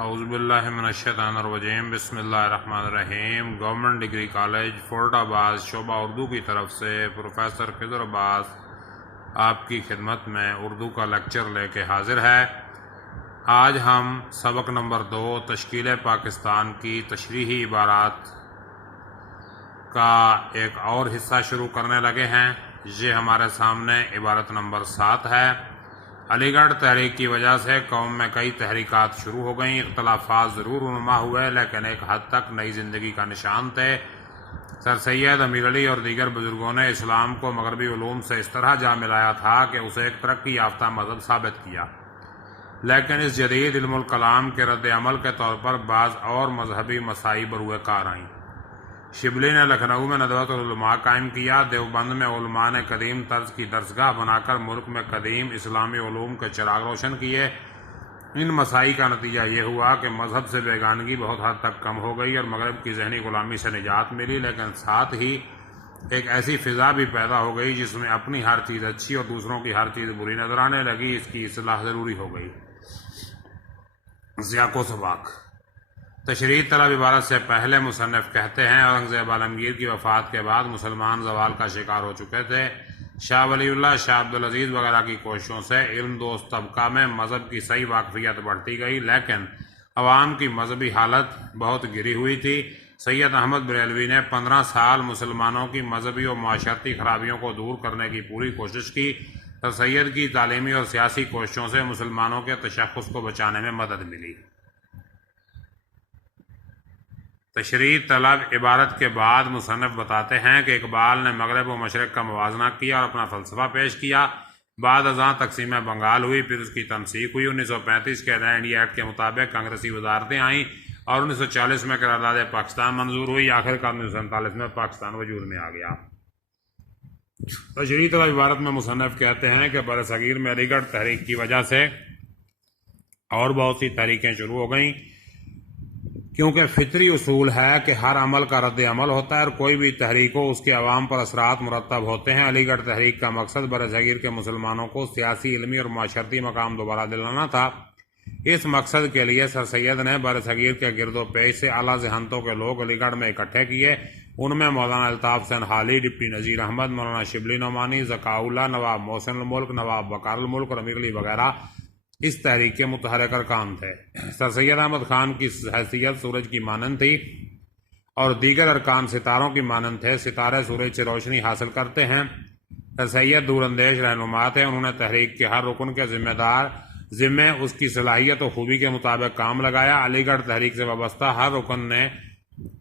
اعوذ باللہ من الشیطان الرجیم، بسم اللہ الرحمن الرحیم۔ گورنمنٹ ڈگری کالج فورٹ آباد شعبہ اردو کی طرف سے پروفیسر خضر عباس آپ کی خدمت میں اردو کا لیکچر لے کے حاضر ہے۔ آج ہم سبق نمبر 2 تشکیل پاکستان کی تشریحی عبارات کا ایک اور حصہ شروع کرنے لگے ہیں۔ یہ ہمارے سامنے عبارت نمبر 7 ہے۔ علی گڑھ تحریک کی وجہ سے قوم میں کئی تحریکات شروع ہو گئیں، اختلافات ضرور رونما ہوئے لیکن ایک حد تک نئی زندگی کا نشان تھے۔ سر سید امیر علی اور دیگر بزرگوں نے اسلام کو مغربی علوم سے اس طرح جا ملایا تھا کہ اسے ایک ترقی یافتہ مذہب ثابت کیا، لیکن اس جدید علم الکلام کے رد عمل کے طور پر بعض اور مذہبی مسائل بروئے کار آئیں۔ شبلی نے لکھنؤ میں ندوۃ العلماء قائم کیا، دیوبند میں علماء نے قدیم طرز کی درسگاہ بنا کر ملک میں قدیم اسلامی علوم کے چراغ روشن کیے۔ ان مسائل کا نتیجہ یہ ہوا کہ مذہب سے بیگانگی بہت حد تک کم ہو گئی اور مغرب کی ذہنی غلامی سے نجات ملی، لیکن ساتھ ہی ایک ایسی فضا بھی پیدا ہو گئی جس میں اپنی ہر چیز اچھی اور دوسروں کی ہر چیز بری نظر آنے لگی۔ اس کی اصلاح ضروری ہو گئی۔ ذیاق و سباق تشریح طلب عبارت سے پہلے مصنف کہتے ہیں اورنگزیب عالمگیر کی وفات کے بعد مسلمان زوال کا شکار ہو چکے تھے۔ شاہ ولی اللہ، شاہ عبدالعزیز وغیرہ کی کوششوں سے علم دوست طبقہ میں مذہب کی صحیح واقفیت بڑھتی گئی، لیکن عوام کی مذہبی حالت بہت گری ہوئی تھی۔ سید احمد بریلوی نے 15 سال مسلمانوں کی مذہبی اور معاشرتی خرابیوں کو دور کرنے کی پوری کوشش کی۔ سر سید کی تعلیمی اور سیاسی کوششوں سے مسلمانوں کے تشخص کو بچانے میں مدد ملی۔ تشریح طلب عبارت کے بعد مصنف بتاتے ہیں کہ اقبال نے مغرب و مشرق کا موازنہ کیا اور اپنا فلسفہ پیش کیا۔ بعد ازاں تقسیم بنگال ہوئی، پھر اس کی تنسیق ہوئی۔ 1935 کے نئے انڈیا ایکٹ کے مطابق کانگریسی وزارتیں آئیں اور 1940 میں قرارداد پاکستان منظور ہوئی۔ آخرکار 1947 میں پاکستان وجود میں آ گیا۔ تشریح طلب عبارت میں مصنف کہتے ہیں کہ برصغیر میں علی گڑھ تحریک کی وجہ سے اور بہت سی تحریکیں شروع ہو گئیں، کیونکہ فطری اصول ہے کہ ہر عمل کا رد عمل ہوتا ہے اور کوئی بھی تحریک ہو اس کے عوام پر اثرات مرتب ہوتے ہیں۔ علی گڑھ تحریک کا مقصد برصغیر کے مسلمانوں کو سیاسی، علمی اور معاشرتی مقام دوبارہ دلانا تھا۔ اس مقصد کے لیے سر سید نے برصغیر کے گرد و پیش سے اعلیٰ ذہانتوں کے لوگ علی گڑھ میں اکٹھے کیے۔ ان میں مولانا الطاف حسین حالی، ڈپٹی نذیر احمد، مولانا شبلی نعمانی، ذکاء اللہ، نواب محسن الملک، نواب وقار الملک اور امیر علی وغیرہ اس تحریک کے متحرک ارکان تھے۔ سر سید احمد خان کی حیثیت سورج کی مانند تھی اور دیگر ارکان ستاروں کی مانند تھے۔ ستارے سورج سے روشنی حاصل کرتے ہیں۔ سر سید دور اندیش رہنما تھے۔ انہوں نے تحریک کے ہر رکن کے ذمے اس کی صلاحیت و خوبی کے مطابق کام لگایا۔ علی گڑھ تحریک سے وابستہ ہر رکن نے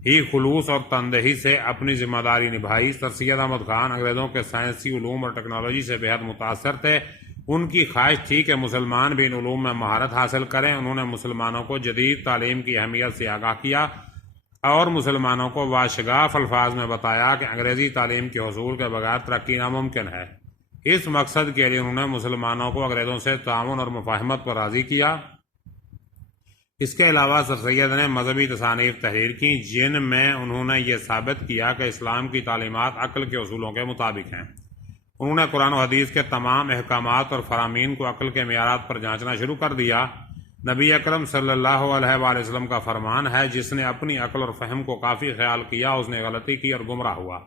ہی خلوص اور تندہی سے اپنی ذمہ داری نبھائی۔ سر سید احمد خان انگریزوں کے سائنسی علوم اور ٹیکنالوجی سے بے حد متاثر تھے۔ ان کی خواہش تھی کہ مسلمان بھی ان علوم میں مہارت حاصل کریں۔ انہوں نے مسلمانوں کو جدید تعلیم کی اہمیت سے آگاہ کیا اور مسلمانوں کو واشگاف الفاظ میں بتایا کہ انگریزی تعلیم کے حصول کے بغیر ترقی ناممکن ہے۔ اس مقصد کے لیے انہوں نے مسلمانوں کو انگریزوں سے تعاون اور مفاہمت پر راضی کیا۔ اس کے علاوہ سر سید نے مذہبی تصانیف تحریر کی جن میں انہوں نے یہ ثابت کیا کہ اسلام کی تعلیمات عقل کے اصولوں کے مطابق ہیں۔ انہوں نے قرآن و حدیث کے تمام احکامات اور فرامین کو عقل کے معیارات پر جانچنا شروع کر دیا۔ نبی اکرم صلی اللہ علیہ وآلہ وسلم کا فرمان ہے، جس نے اپنی عقل اور فہم کو کافی خیال کیا اس نے غلطی کی اور گمراہ ہوا۔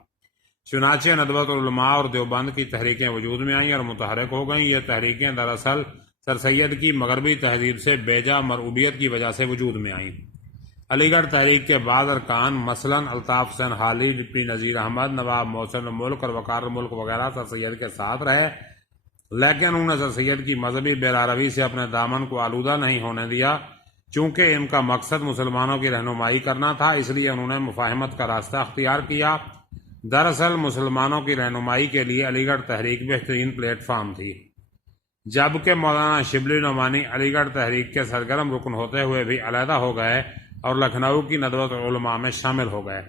چنانچہ ندوۃ العلماء اور دیوبند کی تحریکیں وجود میں آئیں اور متحرک ہو گئیں۔ یہ تحریکیں دراصل سر سید کی مغربی تہذیب سے بیجا مرعوبیت کی وجہ سے وجود میں آئیں۔ علی گڑھ تحریک کے بعض ارکان مثلاً الطاف حسین حالی، ڈپٹی نذیر احمد، نواب محسن الملک اور وقار الملک وغیرہ سر سید کے ساتھ رہے، لیکن انہوں نے سر سید کی مذہبی بیراروی سے اپنے دامن کو آلودہ نہیں ہونے دیا۔ چونکہ ان کا مقصد مسلمانوں کی رہنمائی کرنا تھا، اس لیے انہوں نے مفاہمت کا راستہ اختیار کیا۔ دراصل مسلمانوں کی رہنمائی کے لیے علی گڑھ تحریک بہترین پلیٹ فارم تھی، جبکہ مولانا شبلی نعمانی علی گڑھ تحریک کے سرگرم رکن ہوتے ہوئے بھی علیحدہ ہو گئے اور لکھنؤ کی ندوۃ العلماء میں شامل ہو گئے۔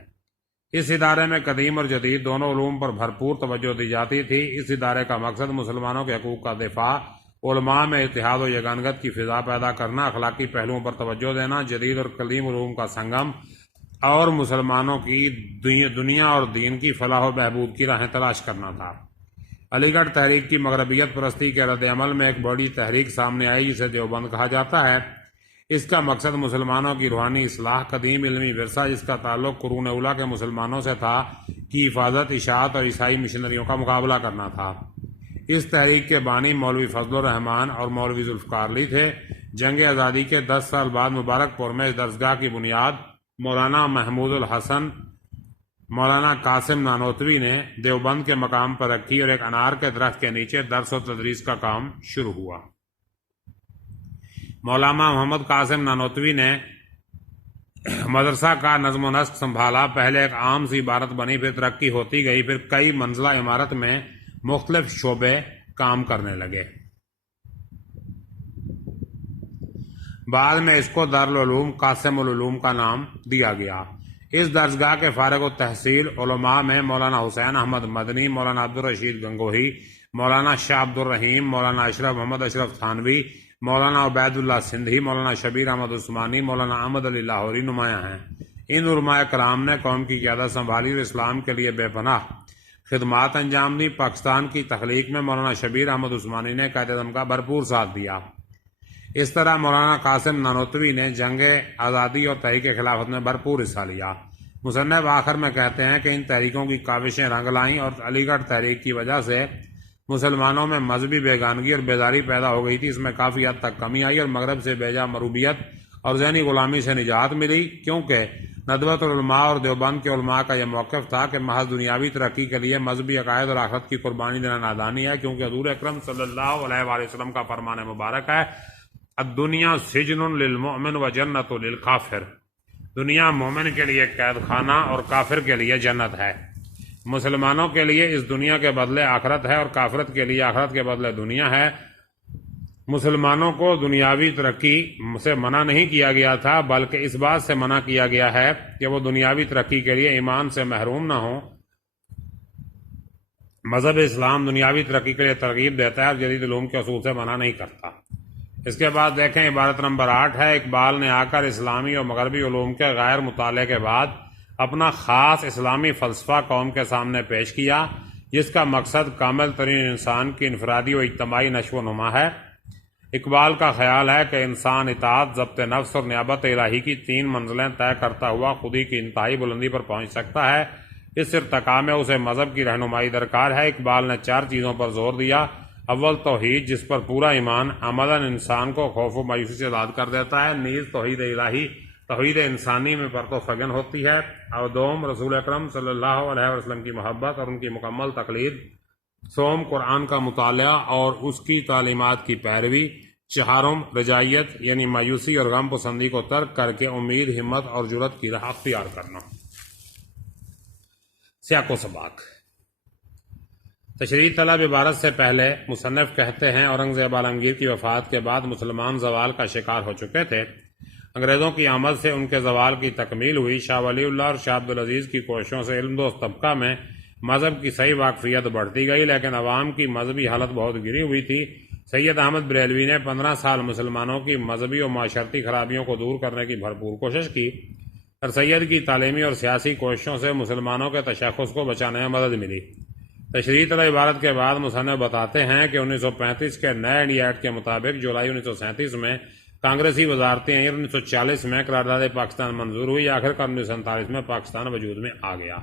اس ادارے میں قدیم اور جدید دونوں علوم پر بھرپور توجہ دی جاتی تھی۔ اس ادارے کا مقصد مسلمانوں کے حقوق کا دفاع، علماء میں اتحاد و یگانگت کی فضا پیدا کرنا، اخلاقی پہلوؤں پر توجہ دینا، جدید اور قدیم علوم کا سنگم اور مسلمانوں کی دنیا اور دین کی فلاح و بہبود کی راہیں تلاش کرنا تھا۔ علی گڑھ تحریک کی مغربیت پرستی کے رد عمل میں ایک بڑی تحریک سامنے آئی جسے دیوبند کہا جاتا ہے۔ اس کا مقصد مسلمانوں کی روحانی اصلاح، قدیم علمی ورثہ جس کا تعلق قرون اولیٰ کے مسلمانوں سے تھا کی حفاظت، اشاعت اور عیسائی مشنریوں کا مقابلہ کرنا تھا۔ اس تحریک کے بانی مولوی فضل الرحمان اور مولوی ذوالفقار علی تھے۔ جنگ آزادی کے 10 سال بعد مبارک پور میں اس درسگاہ کی بنیاد مولانا محمود الحسن مولانا قاسم نانوتوی نے دیوبند کے مقام پر رکھی اور ایک انار کے درخت کے نیچے درس و تدریس کا کام شروع ہوا۔ مولانا محمد قاسم نانوتوی نے مدرسہ کا نظم و نسق سنبھالا۔ پہلے ایک عام سی عبارت بنی، پھر ترقی ہوتی گئی، پھر کئی منزلہ عمارت میں مختلف شعبے کام کرنے لگے۔ بعد میں اس کو دارالعلوم قاسم العلوم کا نام دیا گیا۔ اس درسگاہ کے فارغ التحصیل علماء میں مولانا حسین احمد مدنی، مولانا عبدالرشید گنگوہی، مولانا شاہ عبد الرحیم، مولانا اشرف محمد اشرف تھانوی، مولانا عبید اللہ سندھی، مولانا شبیر احمد عثمانی، مولانا احمد علی لاہوری نمایاں ہیں۔ ان علماء کرام نے قوم کی قیادت سنبھالی اور اسلام کے لیے بے پناہ خدمات انجام دی۔ پاکستان کی تخلیق میں مولانا شبیر احمد عثمانی نے قائد اعظم کا بھرپور ساتھ دیا۔ اس طرح مولانا قاسم نانوتوی نے جنگ آزادی اور تحریک خلافت میں بھرپور حصہ لیا۔ مصنف آخر میں کہتے ہیں کہ ان تحریکوں کی کاوشیں رنگ لائیں اور علی گڑھ تحریک کی وجہ سے مسلمانوں میں مذہبی بیگانگی اور بیداری پیدا ہو گئی تھی۔ اس میں کافی حد تک کمی آئی اور مغرب سے بیجا مروبیت اور ذہنی غلامی سے نجات ملی، کیونکہ ندوۃ العلماء اور دیوبند کے علماء کا یہ موقف تھا کہ محض دنیاوی ترقی کے لیے مذہبی عقائد اور آخرت کی قربانی دینا نادانی ہے، کیونکہ حضور اکرم صلی اللہ علیہ وآلہ وسلم کا فرمان مبارک ہے، الدنیا سجن للمؤمن و جنت للکافر، دنیا مومن کے لیے قید خانہ اور کافر کے لیے جنت ہے۔ مسلمانوں کے لیے اس دنیا کے بدلے آخرت ہے اور کافرت کے لیے آخرت کے بدلے دنیا ہے۔ مسلمانوں کو دنیاوی ترقی سے منع نہیں کیا گیا تھا، بلکہ اس بات سے منع کیا گیا ہے کہ وہ دنیاوی ترقی کے لیے ایمان سے محروم نہ ہوں۔ مذہب اسلام دنیاوی ترقی کے لیے ترغیب دیتا ہے اور جدید علوم کے اصول سے منع نہیں کرتا۔ اس کے بعد دیکھیں عبارت نمبر 8 ہے، اقبال نے آ کر اسلامی اور مغربی علوم کے غیر مطالعے کے بعد اپنا خاص اسلامی فلسفہ قوم کے سامنے پیش کیا، جس کا مقصد کامل ترین انسان کی انفرادی و اجتماعی نشو و نما ہے۔ اقبال کا خیال ہے کہ انسان اطاعت، ضبط نفس اور نیابت الہی کی 3 منزلیں طے کرتا ہوا خودی کی انتہائی بلندی پر پہنچ سکتا ہے۔ اس ارتقاء میں اسے مذہب کی رہنمائی درکار ہے۔ اقبال نے 4 چیزوں پر زور دیا۔ اول توحید، جس پر پورا ایمان عملاً انسان کو خوف و مایوسی سے آزاد کر دیتا ہے۔ نیز توحید الہی، توحید انسانی میں پرتو فگن ہوتی ہے۔ اور دوم رسول اکرم صلی اللہ علیہ وسلم کی محبت اور ان کی مکمل تقلید۔ سوم قرآن کا مطالعہ اور اس کی تعلیمات کی پیروی۔ چہارم رجائیت یعنی مایوسی اور غم پسندی کو ترک کر کے امید، ہمت اور جرأت کی راہ اختیار کرنا۔ سیاق و سباق۔ تشریح طلب عبارت سے پہلے مصنف کہتے ہیں اورنگزیب عالمگیر کی وفات کے بعد مسلمان زوال کا شکار ہو چکے تھے۔ انگریزوں کی آمد سے ان کے زوال کی تکمیل ہوئی۔ شاہ ولی اللہ اور شاہ عبدالعزیز کی کوششوں سے علم دوست طبقہ میں مذہب کی صحیح واقفیت بڑھتی گئی، لیکن عوام کی مذہبی حالت بہت گری ہوئی تھی۔ سید احمد بریلوی نے 15 سال مسلمانوں کی مذہبی و معاشرتی خرابیوں کو دور کرنے کی بھرپور کوشش کی اور سید کی تعلیمی اور سیاسی کوششوں سے مسلمانوں کے تشخص کو بچانے میں مدد ملی۔ تشریح طلب عبارت کے بعد مصنف بتاتے ہیں کہ 1935 کے نئے انڈیا ایکٹ کے مطابق جولائی 1937 میں کانگریسی وزارتیں آئیں اور 1940 میں قرارداد پاکستان منظور ہوئی۔ آخرکار 1947 میں پاکستان وجود میں آ گیا۔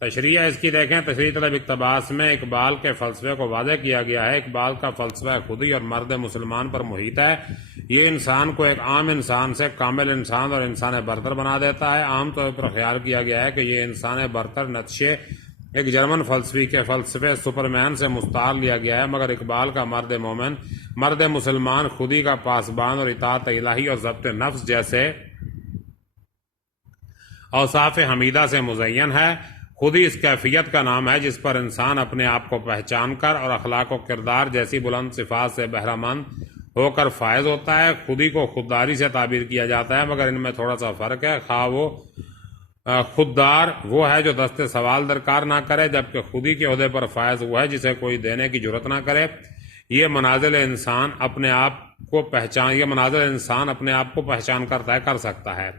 تشریح اس کی دیکھیں، تشریح طلب اقتباس میں اقبال کے فلسفے کو واضح کیا گیا ہے۔ اقبال کا فلسفہ خودی اور مرد مسلمان پر محیط ہے۔ یہ انسان کو ایک عام انسان سے کامل انسان اور انسان برتر بنا دیتا ہے۔ عام طور پر خیال کیا گیا ہے کہ یہ انسان برتر نتشے ایک جرمن فلسفی کے فلسفے سپرمین سے مستعار لیا گیا ہے، مگر اقبال کا مرد مومن، مرد مسلمان خودی کا پاسبان اور اطاعت الہی اور ضبط نفس جیسے اوصاف حمیدہ سے مزین ہے۔ خودی اس کیفیت کا نام ہے جس پر انسان اپنے آپ کو پہچان کر اور اخلاق و کردار جیسی بلند صفات سے بہرہ مند ہو کر فائز ہوتا ہے۔ خودی کو خودداری سے تعبیر کیا جاتا ہے، مگر ان میں تھوڑا سا فرق ہے۔ خواہ وہ خوددار وہ ہے جو دست سوال درکار نہ کرے، جبکہ خودی کے عہدے پر فائز وہ ہے جسے کوئی دینے کی جرت نہ کرے۔ یہ منازل انسان اپنے آپ کو پہچان کر طے کر سکتا ہے۔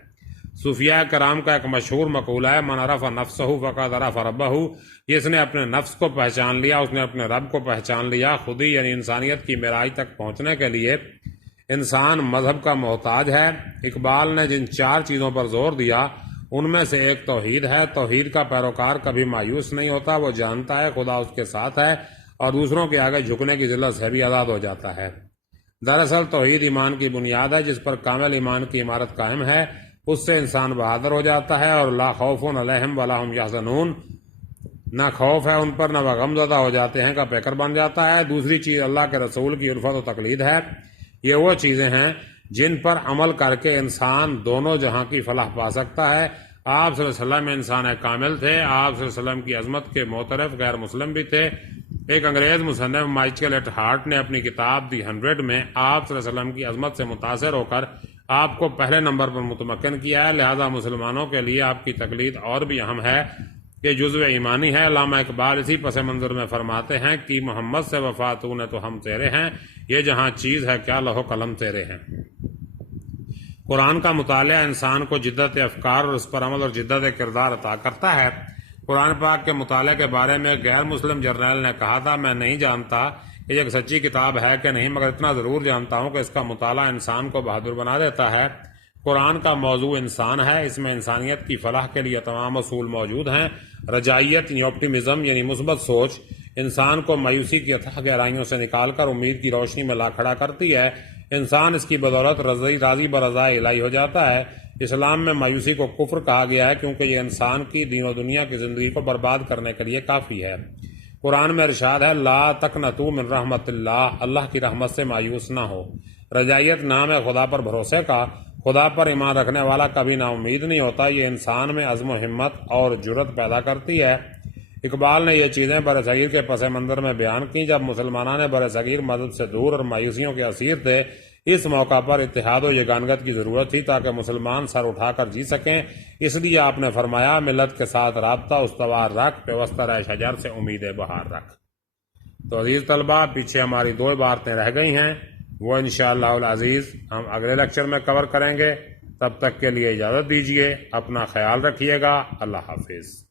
صوفیاء کرام کا ایک مشہور مقولہ ہے، من عرف نفسہ فقد عرف ربہ، جس نے اپنے نفس کو پہچان لیا اس نے اپنے رب کو پہچان لیا۔ خودی یعنی انسانیت کی معراج تک پہنچنے کے لیے انسان مذہب کا محتاج ہے۔ اقبال نے جن 4 چیزوں پر زور دیا ان میں سے ایک توحید ہے۔ توحید کا پیروکار کبھی مایوس نہیں ہوتا، وہ جانتا ہے خدا اس کے ساتھ ہے اور دوسروں کے آگے جھکنے کی ذلت سے بھی آزاد ہو جاتا ہے۔ دراصل توحید ایمان کی بنیاد ہے، جس پر کامل ایمان کی عمارت قائم ہے اس سے انسان بہادر ہو جاتا ہے، اور لا خوف علیہم ولا هم یحزنون، نہ خوف ہے ان پر نہ وہ غم زدہ ہو جاتے ہیں کا پیکر بن جاتا ہے۔ دوسری چیز اللہ کے رسول کی الفت و تقلید ہے۔ یہ وہ چیزیں ہیں جن پر عمل کر کے انسان دونوں جہاں کی فلاح پا سکتا ہے۔ آپ صلی اللہ علیہ وسلم انسان کامل تھے، آپ صلی اللہ علیہ وسلم کی عظمت کے معترف غیر مسلم بھی تھے۔ ایک انگریز مصنف مائیکل ایٹ ہارٹ نے اپنی کتاب دی 100 میں آپ صلی اللہ علیہ وسلم کی عظمت سے متاثر ہو کر آپ کو پہلے نمبر پر متمکن کیا ہے، لہذا مسلمانوں کے لیے آپ کی تقلید اور بھی اہم ہے کہ جزو ایمانی ہے۔ علامہ اقبال اسی پس منظر میں فرماتے ہیں کہ محمد سے وفا تو نے تو ہم تیرے ہیں، یہ جہاں چیز ہے کیا لوح قلم تیرے ہیں۔ قرآن کا مطالعہ انسان کو جدت افکار اور اس پر عمل اور جدت کردار عطا کرتا ہے۔ قرآن پاک کے مطالعے کے بارے میں غیر مسلم جرنیل نے کہا تھا، میں نہیں جانتا کہ یہ ایک سچی کتاب ہے کہ نہیں، مگر اتنا ضرور جانتا ہوں کہ اس کا مطالعہ انسان کو بہادر بنا دیتا ہے۔ قرآن کا موضوع انسان ہے، اس میں انسانیت کی فلاح کے لیے تمام اصول موجود ہیں۔ رجائیت یعنی آپٹیمزم یعنی مثبت سوچ انسان کو مایوسی کی اتھاہ گہرائیوں سے نکال کر امید کی روشنی میں لا کھڑا کرتی ہے۔ انسان اس کی بدولت راضی برضا الہی ہو جاتا ہے۔ اسلام میں مایوسی کو کفر کہا گیا ہے کیونکہ یہ انسان کی دین و دنیا کی زندگی کو برباد کرنے کے لیے کافی ہے۔ قرآن میں ارشاد ہے، لا تقنطوا من رحمت اللہ، اللہ کی رحمت سے مایوس نہ ہو۔ رجائیت نام ہے خدا پر بھروسے کا، خدا پر ایمان رکھنے والا کبھی نا امید نہیں ہوتا، یہ انسان میں عزم و ہمت اور جرت پیدا کرتی ہے۔ اقبال نے یہ چیزیں برصغیر کے پس منظر میں بیان کی جب مسلمانان برصغیر مدد سے دور اور مایوسیوں کے اسیر تھے۔ اس موقع پر اتحاد و یگانگت کی ضرورت تھی تاکہ مسلمان سر اٹھا کر جی سکیں، اس لیے آپ نے فرمایا ملت کے ساتھ رابطہ استوار رکھ، پیوستہ رہ شجر سے امید بہار رکھ۔ تو عزیز طلبہ، پیچھے ہماری 2 عبارتیں رہ گئی ہیں، وہ انشاءاللہ العزیز ہم اگلے لیکچر میں کور کریں گے۔ تب تک کے لیے اجازت دیجیے، اپنا خیال رکھیے گا، اللہ حافظ۔